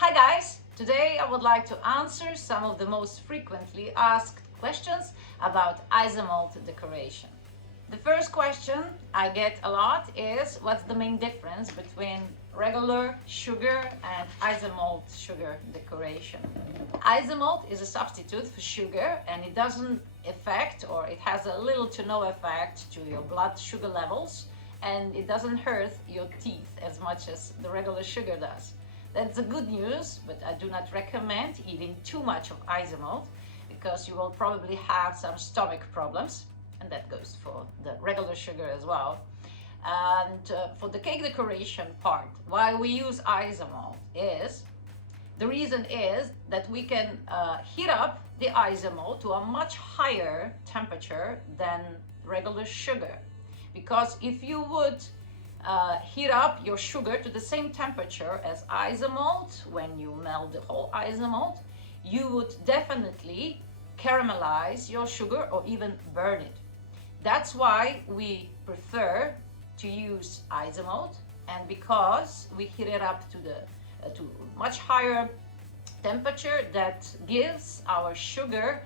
Hi guys! Today I would like to answer some of the most frequently asked questions about ISOMALT decoration. The first question I get a lot is what's the main difference between regular sugar and ISOMALT sugar decoration. ISOMALT is a substitute for sugar and it doesn't affect, or it has a little to no effect to your blood sugar levels, and it doesn't hurt your teeth as much as the regular sugar does. That's the good news, but I do not recommend eating too much of ISOMALT because you will probably have some stomach problems, and that goes for the regular sugar as well. And for the cake decoration part, why we use ISOMALT is, the reason is that we can heat up the ISOMALT to a much higher temperature than regular sugar. Because if you would heat up your sugar to the same temperature as ISOMALT, when you melt the whole ISOMALT, you would definitely caramelize your sugar or even burn it. That's why we prefer to use ISOMALT, and because we heat it up to much higher temperature, that gives our sugar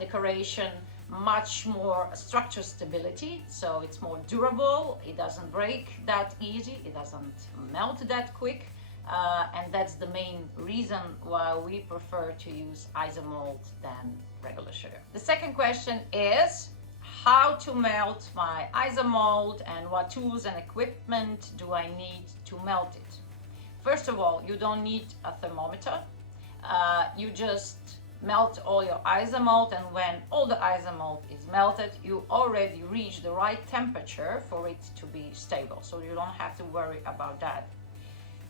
decoration much more structure stability, so it's more durable, it doesn't break that easy, it doesn't melt that quick, and that's the main reason why we prefer to use ISOMALT than regular sugar. The second question is how to melt my ISOMALT and what tools and equipment do I need to melt it. First of all, you don't need a thermometer. You just melt all your ISOMALT, and when all the ISOMALT is melted, you already reach the right temperature for it to be stable, so you don't have to worry about that.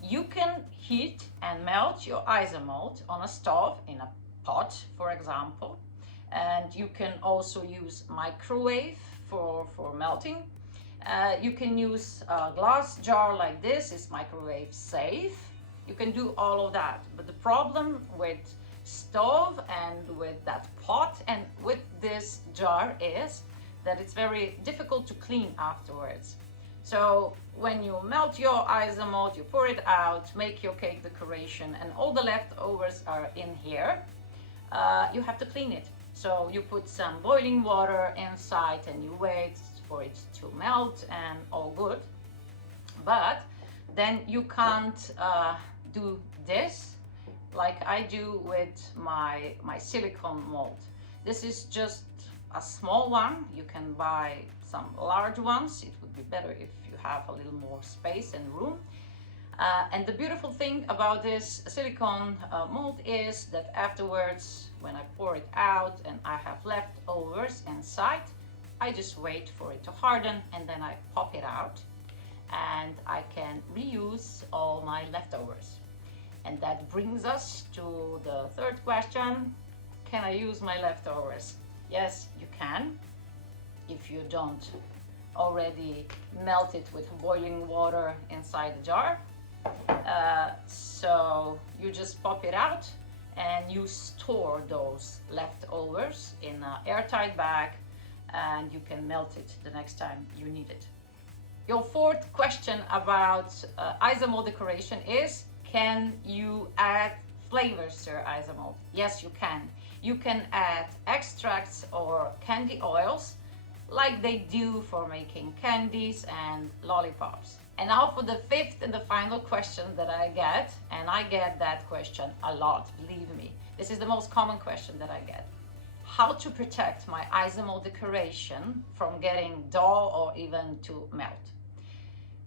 You can heat and melt your ISOMALT on a stove, in a pot, for example, and you can also use microwave for melting. You can use a glass jar like this, it's microwave safe. You can do all of that, but the problem with stove and with that pot and with this jar is that it's very difficult to clean afterwards. So when you melt your ISOMALT, you pour it out, make your cake decoration, and all the leftovers are in here, you have to clean it. So you put some boiling water inside and you wait for it to melt and all good. But then you can't do this like I do with my silicone mold. This is just a small one. You can buy some large ones. It would be better if you have a little more space and room. And the beautiful thing about this silicone mold is that afterwards, when I pour it out and I have leftovers inside, I just wait for it to harden and then I pop it out and I can reuse all my leftovers. And that brings us to the third question. Can I use my leftovers? Yes, you can, if you don't already melt it with boiling water inside the jar. So you just pop it out and you store those leftovers in an airtight bag, and you can melt it the next time you need it. Your fourth question about ISOMALT decoration is, can you add flavors to your ISOMALT? Yes, you can. You can add extracts or candy oils like they do for making candies and lollipops. And now for the fifth and the final question that I get, and I get that question a lot, believe me. This is the most common question that I get. How to protect my ISOMALT decoration from getting dull or even to melt.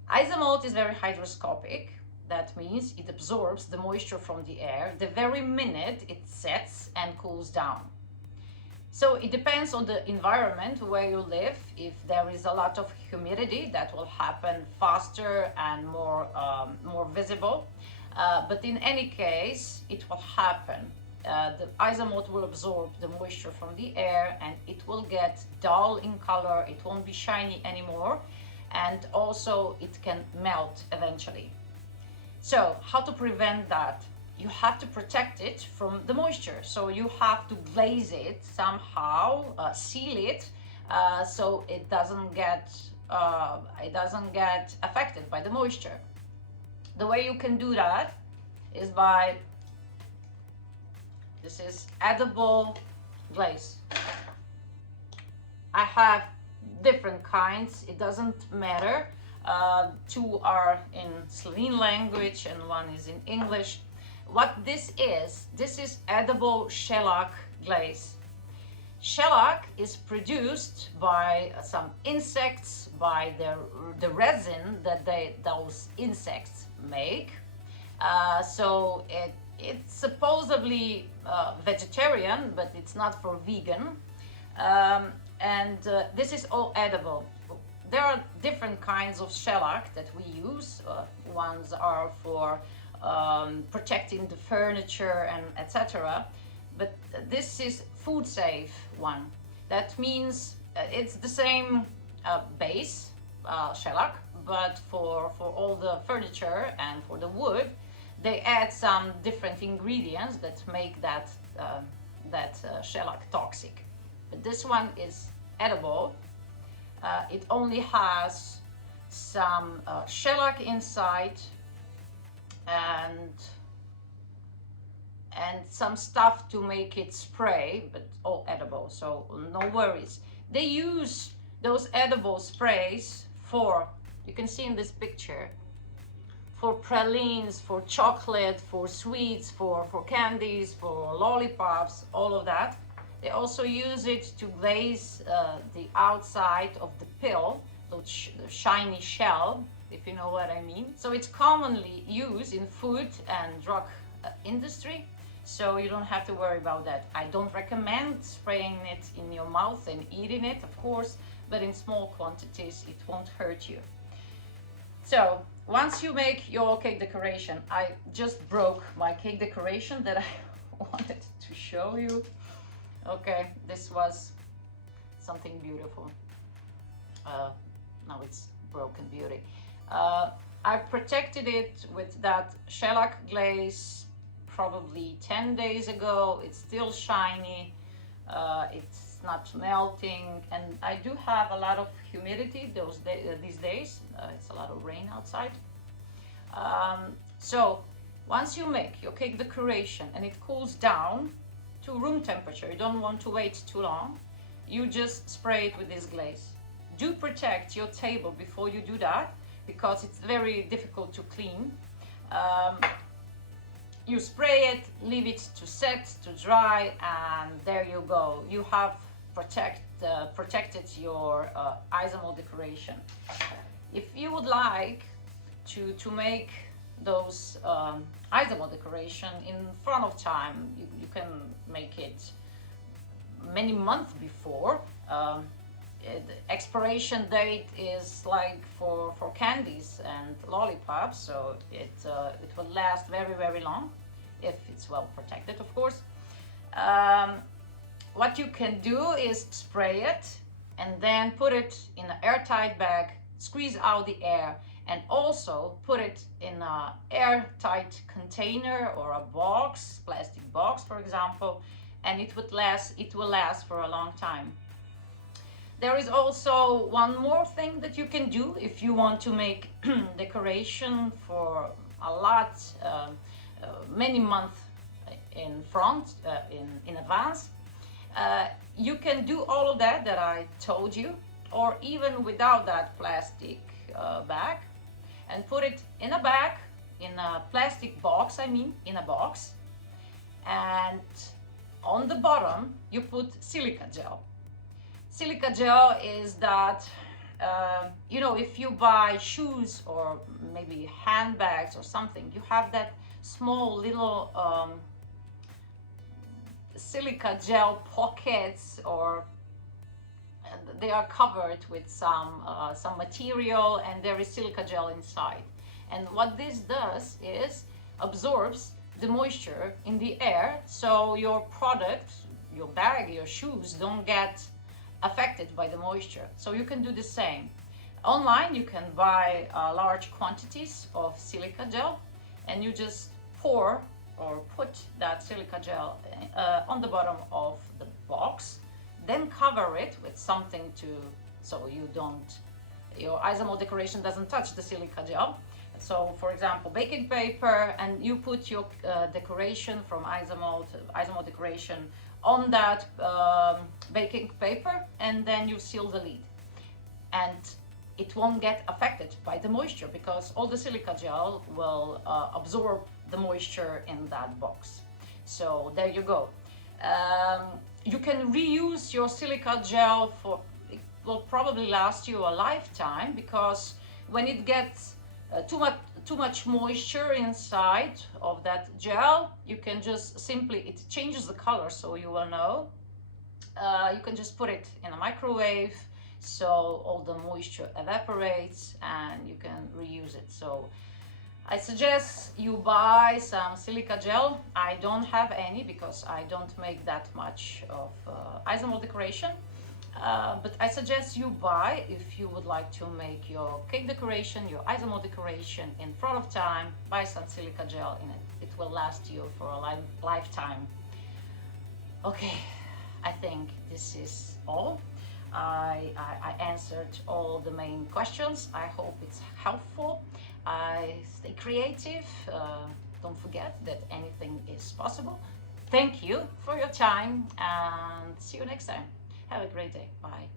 ISOMALT is very hygroscopic. That means it absorbs the moisture from the air the very minute it sets and cools down. So it depends on the environment where you live. If there is a lot of humidity, that will happen faster and more visible. But in any case, it will happen. The ISOMALT will absorb the moisture from the air and it will get dull in color. It won't be shiny anymore. And also it can melt eventually. So how to prevent that? You have to protect it from the moisture. So you have to glaze it somehow, seal it, so it doesn't get affected by the moisture. The way you can do that is by, this is edible glaze. I have different kinds, it doesn't matter. Two are in Slovene language and one is in English. What this is edible shellac glaze. Shellac is produced by some insects, by the resin that those insects make. So it's supposedly vegetarian, but it's not for vegan. This is all edible. There are different kinds of shellac that we use. Ones are for protecting the furniture and etc. But this is food safe one. That means it's the same base shellac, but for all the furniture and for the wood, they add some different ingredients that make that shellac toxic. But this one is edible. It only has some shellac inside and some stuff to make it spray, but all edible, so no worries. They use those edible sprays for, you can see in this picture, for pralines, for chocolate, for sweets, for candies, for lollipops, all of that. They also use it to glaze the outside of the pill, the shiny shell, if you know what I mean. So it's commonly used in food and drug industry, so you don't have to worry about that. I don't recommend spraying it in your mouth and eating it, of course, but in small quantities it won't hurt you. So once you make your cake decoration, I just broke my cake decoration that I wanted to show you. Okay, this was something beautiful. Now it's broken beauty. I protected it with that shellac glaze probably 10 days ago. It's still shiny, it's not melting, and I do have a lot of humidity these days. It's a lot of rain outside. So once you make your cake decoration and it cools down to room temperature, you don't want to wait too long, you just spray it with this glaze. Do protect your table before you do that, because it's very difficult to clean. You spray it, leave it to set, to dry, and there you go. You have protected your ISOMALT decoration. If you would like to make those ISOMALT decoration in front of time, you can make it many months before. The expiration date is like for candies and lollipops, so it will last very, very long if it's well protected, of course. What you can do is spray it and then put it in an airtight bag, squeeze out the air, and also put it in an airtight container or a box, plastic box for example, and it will last for a long time. There is also one more thing that you can do if you want to make decoration for a lot, many months in front, in advance. You can do all of that I told you, or even without that plastic bag, and put it in a bag, in a plastic box, in a box, and on the bottom you put silica gel. Silica gel is that, if you buy shoes or maybe handbags or something, you have that small little silica gel pockets, or they are covered with some material, and there is silica gel inside. And what this does is absorbs the moisture in the air, so your product, your bag, your shoes don't get affected by the moisture. So you can do the same. Online you can buy large quantities of silica gel, and you just pour or put that silica gel on the bottom of the box, then cover it with something so your ISOMALT decoration doesn't touch the silica gel. So for example, baking paper, and you put your decoration from ISOMALT decoration on that baking paper, and then you seal the lid. And it won't get affected by the moisture because all the silica gel will absorb the moisture in that box. So there you go. You can reuse your silica gel for, it will probably last you a lifetime, because when it gets too much moisture inside of that gel, you can just simply, it changes the color, so you will know. You can just put it in a microwave, so all the moisture evaporates and you can reuse it. So I suggest you buy some silica gel. I don't have any because I don't make that much of ISOMALT decoration. But I suggest you buy, if you would like to make your cake decoration, your ISOMALT decoration in front of time, buy some silica gel in it. It will last you for a lifetime. Okay, I think this is all. I answered all the main questions. I hope it's helpful. Stay creative. Don't forget that anything is possible. Thank you for your time and see you next time. Have a great day. Bye.